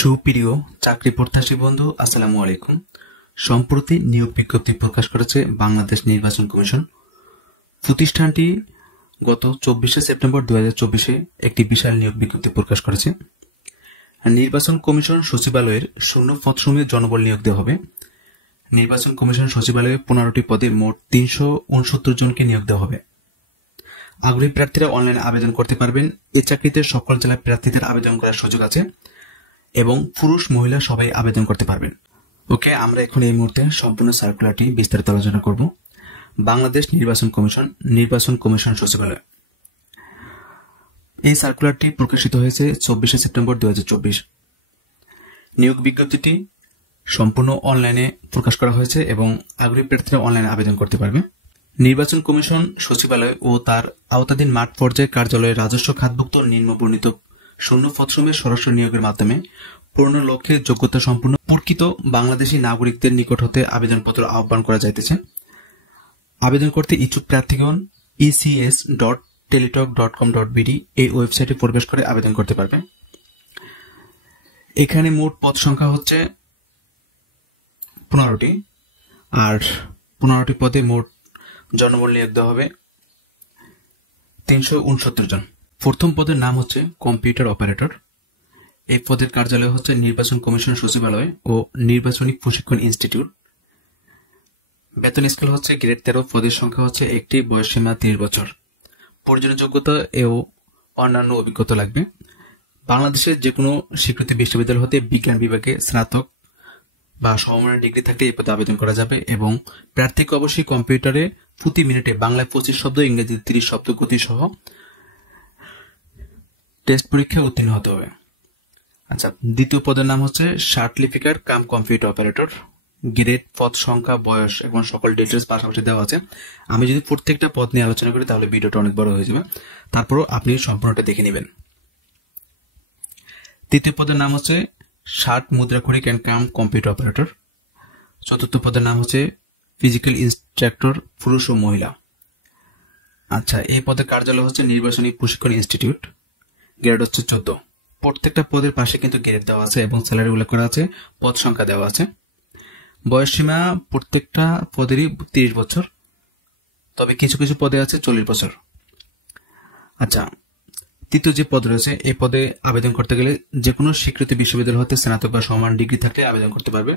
সুপ্রিয় চাকরি প্রত্যাশী বন্ধু, আসসালামু আলাইকুম। সম্প্রতি নিয়োগ বিজ্ঞপ্তি প্রকাশ করেছে বাংলাদেশ নির্বাচন কমিশন। প্রতিষ্ঠানটি গত 24শে সেপ্টেম্বর 2024 একটি বিশাল নিয়োগ বিজ্ঞপ্তি প্রকাশ করেছে। নির্বাচন কমিশন সচিবালয়ের শূন্য পদসমূহে জনবল নিয়োগ দেওয়া হবে। নির্বাচন কমিশন সচিবালয়ে 15টি পদে মোট 369 জনকে নিয়োগ দেওয়া হবে। আগ্রহী প্রার্থীরা অনলাইনে আবেদন করতে পারবেন। এই চাকরিতে সকল জেলার প্রার্থীদের আবেদন করার সুযোগ আছে এবং পুরুষ মহিলা সবাই আবেদন করতে পারবেন। ওকে, আমরা এখন এই মুহূর্তে সম্পূর্ণ সার্কুলারটি বিস্তারিত আলোচনা করব। বাংলাদেশ নির্বাচন কমিশন সচিবালয়। এই সার্কুলারটি প্রকাশিত হয়েছে 24শে সেপ্টেম্বর 2024। নিয়োগ বিজ্ঞপ্তিটি সম্পূর্ণ অনলাইনে প্রকাশ করা হয়েছে এবং আগ্রহী প্রার্থীরা অনলাইনে আবেদন করতে পারবে। নির্বাচন কমিশন সচিবালয় ও তার আওতাধীন মাঠ পর্যায়ে কার্যালয়ে রাজস্ব খাতভুক্ত নিম্নবর্ণিত শূন্য পদসমূহে সরাসরি নিয়োগের মাধ্যমে পূর্ণ লক্ষ্যে যোগ্যতা সম্পন্ন প্রকৃত বাংলাদেশী নাগরিকদের নিকট হতে আবেদনপত্র আহ্বান করা যাইতেছে। আবেদন করতে ইচ্ছুক প্রার্থীগণ ecs.teletalk.com.bd এই ওয়েবসাইটে প্রবেশ করে আবেদন করতে পারবে। এখানে মোট পদ সংখ্যা হচ্ছে 15টি, আর 15টি পদে মোট জনবল নিয়োগ দেওয়া হবে 369 জন। প্রথম পদের নাম হচ্ছে কম্পিউটার অপারেটর। এই পদের কার্যালয় হচ্ছে নির্বাচন কমিশন সচিবালয় ও নির্বাচনী প্রশিক্ষণ ইনস্টিটিউট। বেতন স্কেল হচ্ছে গ্রেড 13। পদের সংখ্যা হচ্ছে একটি। বয়সসীমা 30 বছর। প্রয়োজনীয় যোগ্যতা ও অন্যান্য অভিজ্ঞতা লাগবে। বাংলাদেশের যে কোনো স্বীকৃত বিশ্ববিদ্যালয় হতে বিজ্ঞান বিভাগে স্নাতক বা সমমানের ডিগ্রি থাকলে এই পদে আবেদন করা যাবে এবং প্রার্থীকে অবশ্যই কম্পিউটারে প্রতি মিনিটে বাংলায় 25 শব্দ, ইংরেজি 30 শব্দ গতি সহ টেস্ট পরীক্ষায় উত্তীর্ণ হতে হবে। আচ্ছা, দ্বিতীয় পদের নাম হচ্ছে certificate cum computer operator. Grade, পদ সংখ্যা, বয়স এবং সকল ডিটেলস পাশাপাশি দেওয়া আছে। আমি যদি প্রত্যেকটা পদ নিয়ে আলোচনা করি তাহলে ভিডিওটা অনেক বড় হয়ে যাবে, তারপরও আপনি সম্পূর্ণটা দেখে নেবেন। তৃতীয় পদের নাম হচ্ছে মুদ্রাক্ষরিক অ্যান্ড কাম কম্পিউটার অপারেটর। চতুর্থ পদের নাম হচ্ছে ফিজিক্যাল ইনস্ট্রাক্টর, পুরুষ ও মহিলা। আচ্ছা, এই পদের কার্যালয় হচ্ছে নির্বাচনী প্রশিক্ষণ ইনস্টিটিউট। গ্রেড হচ্ছে 14। প্রত্যেকটা পদের পাশে কিন্তু গ্রেড দেওয়া আছে এবং স্যালারি উল্লেখ করা আছে, পদ সংখ্যা দেওয়া আছে। বয়স সীমা প্রত্যেকটা পদেরই 30 বছর, তবে কিছু কিছু পদে আছে 40 বছর। আচ্ছা, তৃতীয় যে পদ রয়েছে, এই পদে আবেদন করতে গেলে যে কোনো স্বীকৃত বিশ্ববিদ্যালয় হতে স্নাতক বা সমান ডিগ্রি থাকলে আবেদন করতে পারবে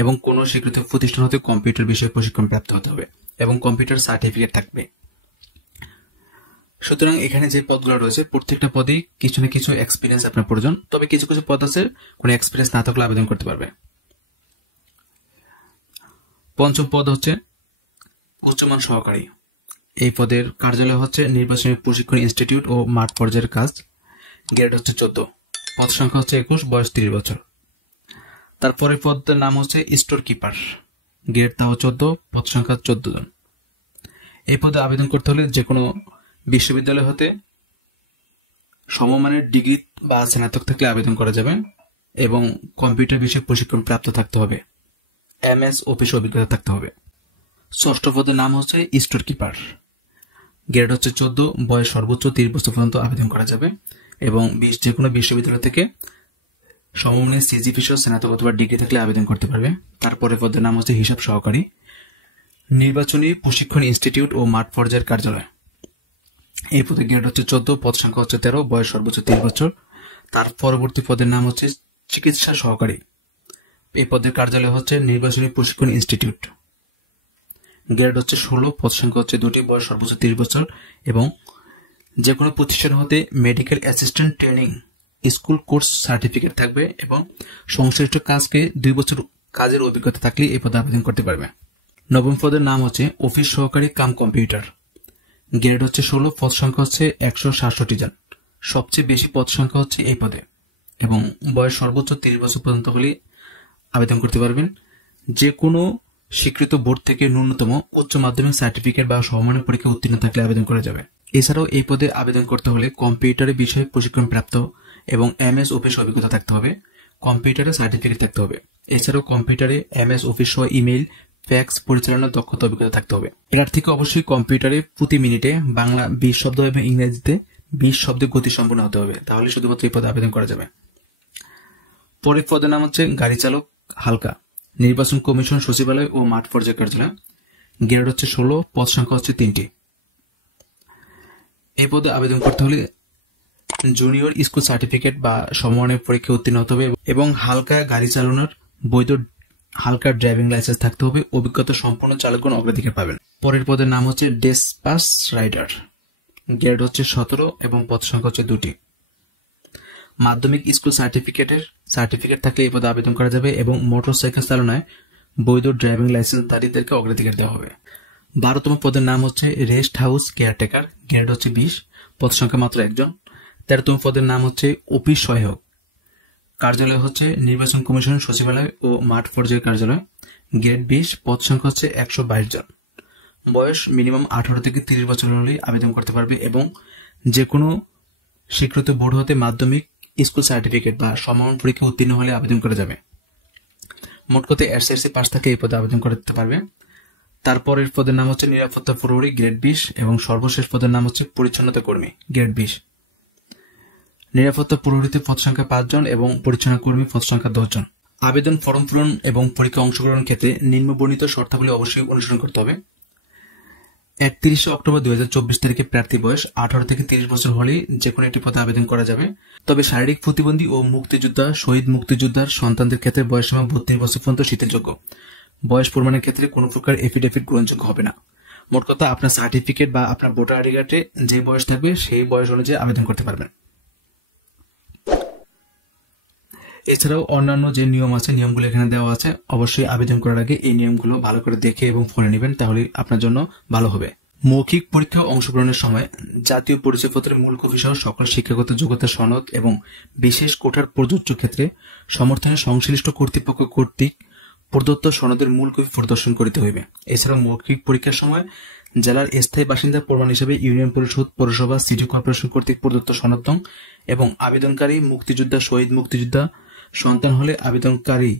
এবং কোনো স্বীকৃত প্রতিষ্ঠান হতে কম্পিউটার বিষয়ে প্রশিক্ষণ প্রাপ্ত হতে হবে এবং কম্পিউটার সার্টিফিকেট থাকবে। সুতরাং এখানে যে পদগুলো রয়েছে প্রত্যেকটা পদেই কিছু না কিছু এক্সপিরিয়েন্স আপনার প্রয়োজন, তবে কিছু কিছু পদ আছে কোনো এক্সপিরিয়েন্স না থাকলে আবেদন করতে পারবে। পঞ্চম পদ হচ্ছে উচ্চমান সহকারী। এই পদের কার্যালয় হচ্ছে নির্বাচনী প্রশিক্ষণ ইনস্টিটিউট ও মাঠ পর্যায়ের কাজ। গ্রেড হচ্ছে 14। পদ সংখ্যা হচ্ছে 21, বয়স 30 বছর। তারপরে পদের নাম হচ্ছে স্টোর কিপার। গ্রেড তাও 14, পদ সংখ্যা 14 জন। এই পদে আবেদন করতে হলে যে কোনো বিশ্ববিদ্যালয় হতে সমমানের ডিগ্রি বা স্নাতক থাকলে আবেদন করা যাবে এবং কম্পিউটার বিষয়ে প্রশিক্ষণ প্রাপ্ত থাকতে হবে, MS অফিস অভিজ্ঞতা থাকতে হবে। ষষ্ঠ পদের নাম হচ্ছে স্টোর কিপার। গ্রেড হচ্ছে 14, বয়স সর্বোচ্চ 30 বছর পর্যন্ত আবেদন করা যাবে এবং যে কোনো বিশ্ববিদ্যালয় থেকে সমমানের CGP সহ স্নাতক অথবা ডিগ্রি থাকলে আবেদন করতে পারবে। তারপরে পদের নাম হচ্ছে হিসাব সহকারী। নির্বাচনী প্রশিক্ষণ ইনস্টিটিউট ও মাঠ পর্যায়ের কার্যালয়। এই পদে গ্রেড হচ্ছে 14, পদ সংখ্যা হচ্ছে 13, বয়স সর্বোচ্চ 30 বছর। তার পরবর্তী পদের নাম হচ্ছে চিকিৎসা সহকারী। এই পদের কার্যালয় হচ্ছে নির্বাচনী প্রশিক্ষণ ইনস্টিটিউট। গ্রেড হচ্ছে 16, পদ সংখ্যা হচ্ছে 2টি, বয়স সর্বোচ্চ 30 বছর এবং যে কোনো প্রতিষ্ঠান হতে medical assistant training school course certificate থাকবে এবং সংশ্লিষ্ট কাজকে 2 বছর কাজের অভিজ্ঞতা থাকলে এই পদে আবেদন করতে পারবে। নবম পদের নাম হচ্ছে অফিস সহকারী কাম কম্পিউটার। গ্রেড হচ্ছে 16, পদ সংখ্যা হচ্ছে 167 জন। সবচেয়ে বেশি পদ সংখ্যা হচ্ছে এই পদে এবং বয়স সর্বোচ্চ 30 বছর পর্যন্ত হলে আবেদন করতে পারবেন। যে কোনো স্বীকৃত বোর্ড থেকে ন্যূনতম উচ্চ মাধ্যমিক সার্টিফিকেট বা সমমানের পরীক্ষা উত্তীর্ণ থাকলে আবেদন করা যাবে। এছাড়াও এই পদে আবেদন করতে হলে কম্পিউটারের বিষয়ে প্রশিক্ষণ প্রাপ্ত এবং MS অফিস অভিজ্ঞতা থাকতে হবে, কম্পিউটারে সার্টিফিকেট থাকতে হবে। এছাড়াও কম্পিউটারে MS অফিস সহ ইমেইল, ফ্যাক্স পরিচালনার দক্ষতা অভিজ্ঞতা থাকতে হবে। এর থেকে অবশ্যই কম্পিউটারে প্রতি মিনিটে বাংলা 20 শব্দ এবং ইংরেজিতে 20 শব্দে গতি সম্পন্ন হতে হবে, তাহলে শুধুমাত্র এই পদে আবেদন করা যাবে। পরের পদের নাম হচ্ছে গাড়ি চালক হালকা, নির্বাচন কমিশন সচিবালয় ও মাঠ পর্যায় কার্যালয়, গ্রেড হচ্ছে 16, পদ সংখ্যা হচ্ছে 3টি। এই পদে আবেদন করতে হলে জুনিয়র স্কুল সার্টিফিকেট বা সমমানের পরীক্ষা উত্তীর্ণ হতে হবে এবং হালকা গাড়ি চালানোর বৈধ হালকা ড্রাইভিং লাইসেন্স থাকতে হবে। অভিজ্ঞতা সম্পন্ন চালকগণ অগ্রাধিকার পাবেন। পরের পদের নাম হচ্ছে ডেসপাস রাইডার, গ্রেড হচ্ছে 17 এবং পদ সংখ্যা হচ্ছে 2টি। মাধ্যমিক স্কুল সার্টিফিকেট থাকলে এই পদে আবেদন করা যাবে এবং মোটরসাইকেল চালনায় বৈধ ড্রাইভিং লাইসেন্সধারীদেরকে অগ্রাধিকার দেওয়া হবে। 12তম পদের নাম হচ্ছে রেস্ট হাউস কেয়ারটেকার, গ্রেড হচ্ছে 20, পদ সংখ্যা মাত্র 1জন। 13তম পদের নাম হচ্ছে অফিস সহায়ক, কার্যালয় হচ্ছে নির্বাচন কমিশন সচিবালয় ও মাঠ পর্যায়ের কার্যালয়, গ্রেড 20, পদ সংখ্যা হচ্ছে 122 জন। বয়স মিনিমাম 18 থেকে 30 বছর হলেই আবেদন করতে পারবে এবং যে কোনো স্বীকৃত বোর্ড হতে মাধ্যমিক স্কুল সার্টিফিকেট বা সমমান পরীক্ষা উত্তীর্ণ হলে আবেদন করা যাবে। মোট কথা এসএসসি পাস থাকলে এই পদে আবেদন করতে পারবে। তারপরের পদের নাম হচ্ছে নিরাপত্তা প্রহরী, গ্রেড 20 এবং সর্বশেষ পদের নাম হচ্ছে পরিচ্ছন্নতা কর্মী, গ্রেড 20। নিরাপত্তা প্রহরীতে পদ সংখ্যা 5 জন এবং পরিচ্ছন্ন কর্মী পদ সংখ্যা 10 জন। আবেদন ফর্ম পূরণ এবং পরীক্ষা অংশগ্রহণের ক্ষেত্রে নিম্নবর্ণিত শর্তাবলী অবশ্যই অনুসরণ করতে হবে। 31 অক্টোবর 2024 তারিখে প্রার্থী বয়স 18 থেকে 30 বছর হলেই যে কোনো একটি পদে আবেদন করা যাবে। তবে শারীরিক প্রতিবন্ধী ও মুক্তিযোদ্ধা, শহীদ মুক্তিযোদ্ধার সন্তানদের ক্ষেত্রে বয়সসীমা 32 বছর পর্যন্ত শিথিলযোগ্য। বয়স প্রমাণের ক্ষেত্রে কোনো প্রকার এফিডেভিট গ্রহণযোগ্য হবে না। মোট কথা আপনার সার্টিফিকেট বা আপনার ভোটার আইডি কার্ডে যে বয়স থাকবে সেই বয়স অনুযায়ী আবেদন করতে পারবেন। এছাড়াও অন্যান্য যে নিয়ম আছে, নিয়মগুলো এখানে দেওয়া আছে। অবশ্যই আবেদন করার আগে এই নিয়মগুলো ভালো করে দেখে এবং ফলো নেবেন, তাহলে আপনার জন্য ভালো হবে। মৌখিক পরীক্ষায় অংশগ্রহণের সময় জাতীয় পরিচয়পত্রের মূল কপি সহ সকল শিক্ষাগত যোগ্যতা সনদ এবং বিশেষ কোটার প্রযোজ্য ক্ষেত্রে সমর্থনে সংশ্লিষ্ট কর্তৃপক্ষ কর্তৃক প্রদত্ত সনদের মূল কপি প্রদর্শন করিতে হইবে। এছাড়াও মৌখিক পরীক্ষার সময় জেলার স্থায়ী বাসিন্দার প্রমাণ হিসেবে ইউনিয়ন পরিষদ, পৌরসভা, সিটি কর্পোরেশন কর্তৃক প্রদত্ত সনদ এবং আবেদনকারী মুক্তিযোদ্ধা, শহীদ মুক্তিযোদ্ধা সন্তান হলে আবেদনকারী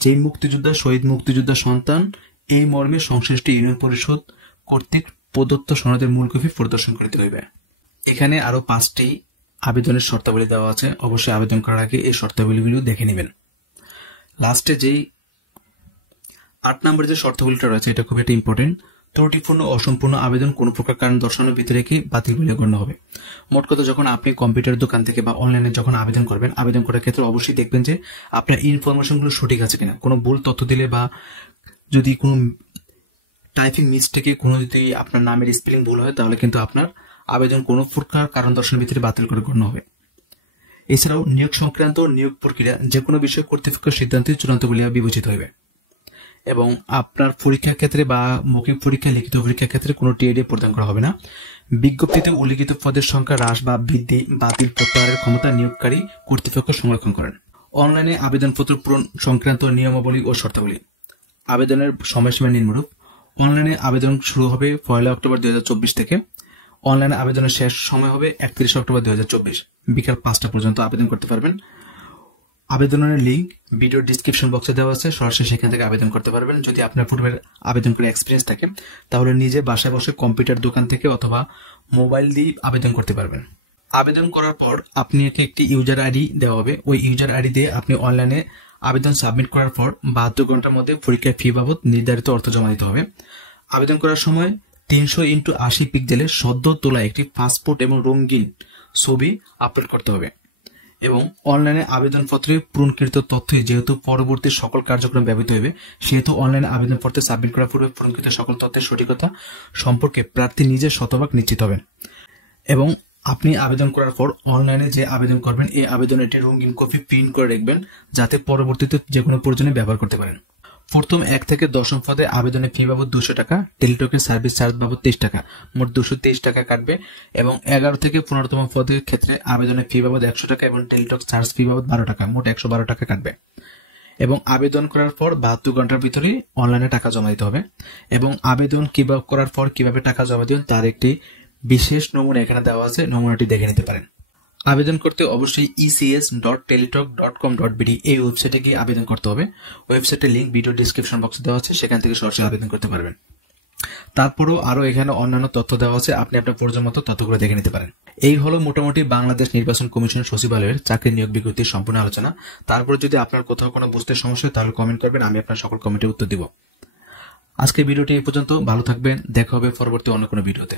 যেই মুক্তিযোদ্ধা, শহীদ মুক্তিযোদ্ধা সন্তান এই মর্মে সংশ্লিষ্ট ইউনিয়ন পরিষদ কর্তৃক প্রদত্ত সনদের মূল কপি প্রদর্শন করিতে হইবে। এখানে আরো 5টি আবেদনের শর্তাবলী দেওয়া আছে। অবশ্যই আবেদন করার আগে এই শর্তাবলীগুলো দেখে নেবেন। লাস্টে যেই 8 নম্বরের যে শর্তাবলীটা রয়েছে এটা খুব একটা ইম্পর্টেন্ট। ত্রুটিপূর্ণ অসম্পূর্ণ আবেদন কোনো প্রকার কারণ দর্শানোর ভিতরে রেখে বাতিল বলে গণ্য হবে। মোট কথা, যখন আপনি কম্পিউটার দোকান থেকে বা অনলাইনে যখন আবেদন করবেন, আবেদন করার ক্ষেত্রে অবশ্যই দেখবেন যে আপনার ইনফরমেশনগুলো সঠিক আছে কিনা। কোনো ভুল তথ্য দিলে বা যদি কোনো টাইপিং মিস্টেকে কোনো যদি আপনার নামের স্পেলিং ভুল হয়, তাহলে কিন্তু আপনার আবেদন কোনো প্রকার কারণ দর্শানোর ভিতরে বাতিল করে গণ্য হবে। এছাড়াও নিয়োগ সংক্রান্ত নিয়োগ প্রক্রিয়া যে কোনো বিষয়ে কর্তৃপক্ষের সিদ্ধান্তে চূড়ান্ত বলিয়া বিবেচিত হইবে এবং আপনার পরীক্ষার ক্ষেত্রে বা মৌখিক পরীক্ষা, লিখিত পরীক্ষার ক্ষেত্রে কোনো টিএডি প্রদান করা হবে না। বিজ্ঞপ্তিতে উল্লিখিত পদের সংখ্যা হ্রাস বা বৃদ্ধি, বাতিল, প্রত্যাহারের ক্ষমতা নিয়োগকারী কর্তৃপক্ষ সংরক্ষণ করেন। অনলাইনে আবেদনপত্র পূরণ সংক্রান্ত নিয়মাবলী ও শর্তাবলী। আবেদনের সময়সীমা নিম্নরূপ। অনলাইনে আবেদন শুরু হবে 1 অক্টোবর 2024 থেকে। অনলাইনে আবেদনের শেষ সময় হবে 31 অক্টোবর 2024 বিকাল 5টা পর্যন্ত আবেদন করতে পারবেন। আবেদনের লিঙ্ক ভিডিও ডিসক্রিপশন বক্সে দেওয়া আছে, সরাসরি সেখান থেকে আবেদন করতে পারবেন। যদি আপনার পূর্বের আবেদন করে এক্সপিরিয়েন্স থাকে তাহলে নিজে বাসায় বসে কম্পিউটার দোকান থেকে অথবা মোবাইল দিয়ে আবেদন করতে পারবেন। আবেদন করার পর আপনাকে একটি ইউজার আইডি দেওয়া হবে। ওই ইউজার আইডি দিয়ে আপনি অনলাইনে আবেদন সাবমিট করার পর 72 ঘন্টার মধ্যে পরীক্ষার ফি বাবদ নির্ধারিত অর্থ জমা দিতে হবে। আবেদন করার সময় 300x80 পিক্সেলে সদ্য তোলা একটি পাসপোর্ট এবং রঙিন ছবি আপলোড করতে হবে এবং অনলাইনে আবেদনপত্রে পূরণকৃত তথ্যে যেহেতু পরবর্তী সকল কার্যক্রম ব্যবহৃত হবে, সেহেতু অনলাইনে আবেদনপত্রে সাবমিট করার পূর্বে পূরণকৃত সকল তথ্যের সঠিকতা সম্পর্কে প্রার্থী নিজে শতভাগ নিশ্চিত হবেন এবং আপনি আবেদন করার পর অনলাইনে যে আবেদন করবেন এই আবেদনের একটি রঙিন কপি প্রিন্ট করে রাখবেন, যাতে পরবর্তীতে যে কোনো প্রয়োজনে ব্যবহার করতে পারেন। প্রথম 1 থেকে 10ম পদে আবেদনের ফি বাবদ 200 টাকা, টেলিটকের সার্ভিস চার্জ বাবদ 23 টাকা, মোট 223 টাকা কাটবে এবং 11 থেকে 15তম পদের ক্ষেত্রে আবেদনের ফি বাবদ 100 টাকা এবং টেলিটক চার্জ ফি বাবদ 12 টাকা, মোট 112 টাকা কাটবে এবং আবেদন করার পর 72 ঘন্টার ভিতরে অনলাইনে টাকা জমা দিতে হবে এবং আবেদন কিভাবে করার পর কিভাবে টাকা জমা দিবেন তার একটি বিশেষ নমুনা এখানে দেওয়া আছে, নমুনাটি দেখে নিতে পারেন। আবেদন করতে অবশ্যই ecs.teletalk.com.bd এই ওয়েবসাইটে গিয়ে আবেদন করতে হবে। ওয়েবসাইটের লিংক ভিডিও ডিসক্রিপশন বক্সে দেওয়া আছে, সেখান থেকে সরাসরি আবেদন করতে পারবেন। তারপরেও আরো এখানে অন্যান্য তথ্য দেওয়া আছে, আপনি আপনার প্রয়োজন মতো তথ্যগুলো দেখে নিতে পারেন। এই হলো মোটামুটি বাংলাদেশ নির্বাচন কমিশন সচিবালয়ের চাকরি নিয়োগ বিজ্ঞপ্তির সম্পূর্ণ আলোচনা। তারপরে যদি আপনার কোথাও কোনো বুঝতে সমস্যা হয় তাহলে কমেন্ট করবেন, আমি আপনার সকল কমেন্টের উত্তর দিব। আজকে ভিডিওটি এই পর্যন্ত। ভালো থাকবেন, দেখা হবে পরবর্তী অন্য কোনো ভিডিওতে।